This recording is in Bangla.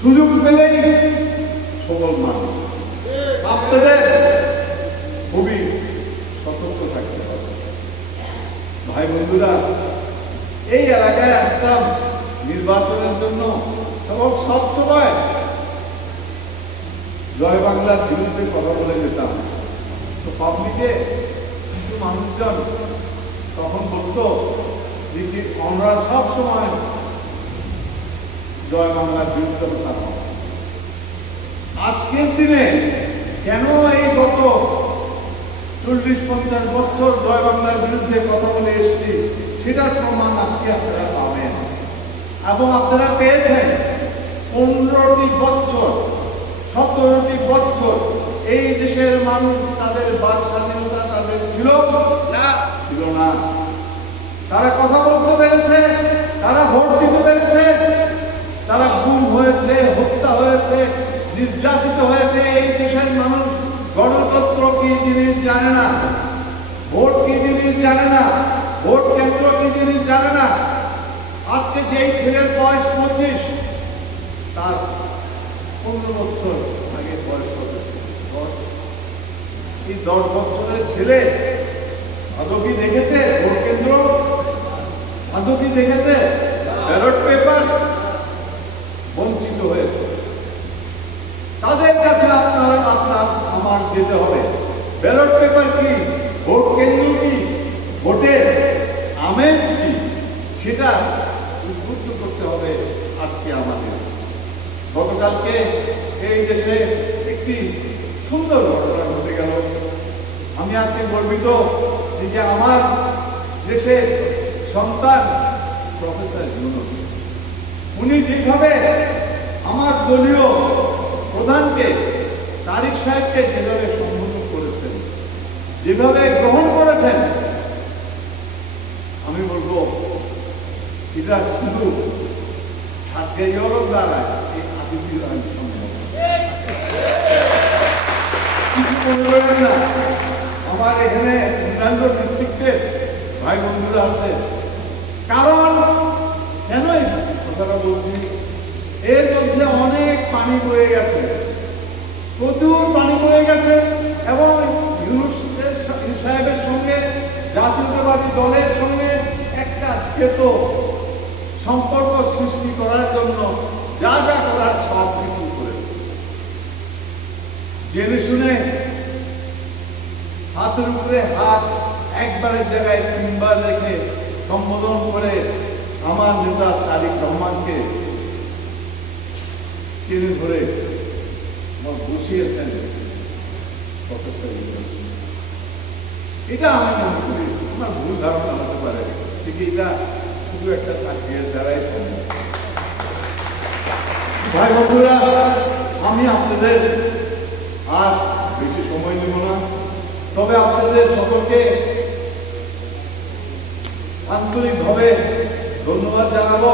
সুযোগ পেলেই সবল মানুষ। আপনাদের খুবই সতর্ক থাকতে হবে। ভাই বন্ধুরা, এই এলাকায় আসতাম নির্বাচনের জন্য এবং সব সময় জয় বাংলার বিরুদ্ধে কথা বলে যেতাম। তো পাবলিকে কিছু মানুষজন তখন বলতো যে সব সময় জয় বাংলার বিরুদ্ধে কথা আজকের দিনে কেন এই গত চল্লিশ, পঞ্চাশ বছর জয় বাংলার বিরুদ্ধে কথা বলে এসেছি, সেটার প্রমাণ আজকে আপনারা পাবেন। এবং আপনারা পেয়েছেন পনেরোটি বছর, সতেরোটি বছর এই দেশের মানুষ তাদের বাক স্বাধীনতা তাদের ছিল না? ছিল না। তারা কথা বলতে পেরেছে, তারা ভোট দিতে পেরেছে গণতন্ত্র কি জিনিস জানে না? ভোট কি জিনিস জানে না? ভোট কেন্দ্র কি জিনিস জানে না? আজকে যেই ছেলের বয়স পঁচিশ, তার পনেরো বছর আগে বয়স কত? দশ। এই দশ বছরের ছেলে আদৌ কি দেখেছে? ভোট কেন্দ্র আদৌ কি দেখেছে? Ballot paper? তাদের কাছে আপনার আপনার আমার যেতে হবে। ব্যালট পেপার কি? ভোট কেন্দ্র কি? ভোটের আমেজ কি? সেটা উদ্বুদ্ধ করতে হবে আজকে আমাদের। গতকালকে এই দেশে একটি সুন্দর ঘটনা ঘটে গেল। আমি আজকে গর্বিত যে আমার দেশের সন্তান প্রফেসর উনি ঠিকভাবে আমার দলীয় প্রধানকে তারিক সাহেবকে যেভাবে সম্বোধন করেছেন, যেভাবে গ্রহণ করেছেন, আমি বলব এটা শুধু দ্বারা এই আমার এখানে অন্যান্য ভাই বন্ধুরা আছে। কারণ কেন কথাটা বলছি, এর মধ্যে অনেক পানি বয়ে গেছে। প্রচুর পানি বয়ে গেছে এবং সাহেবের সঙ্গে, জাতীয়তাবাদী দলের সঙ্গে একটা চেত সম্পর্ক সৃষ্টি করার জন্য যা যা করার সব কিছু করেছে। জেনে শুনে হাতের উপরে হাত একবারের জায়গায় তিনবার রেখে সম্বোধন করে আমার নেতা তারিক রহমানকে টেনে ধরে এটা আমি করি, আমার ভুল ধারণা হতে পারে। ঠিক এটা শুধু একটা দ্বারাই ভাই বন্ধুরা, আমি আপনাদের আর বেশি সময় নেব না। তবে আপনাদের সকলকে আন্তরিকভাবে ধন্যবাদ জানাব।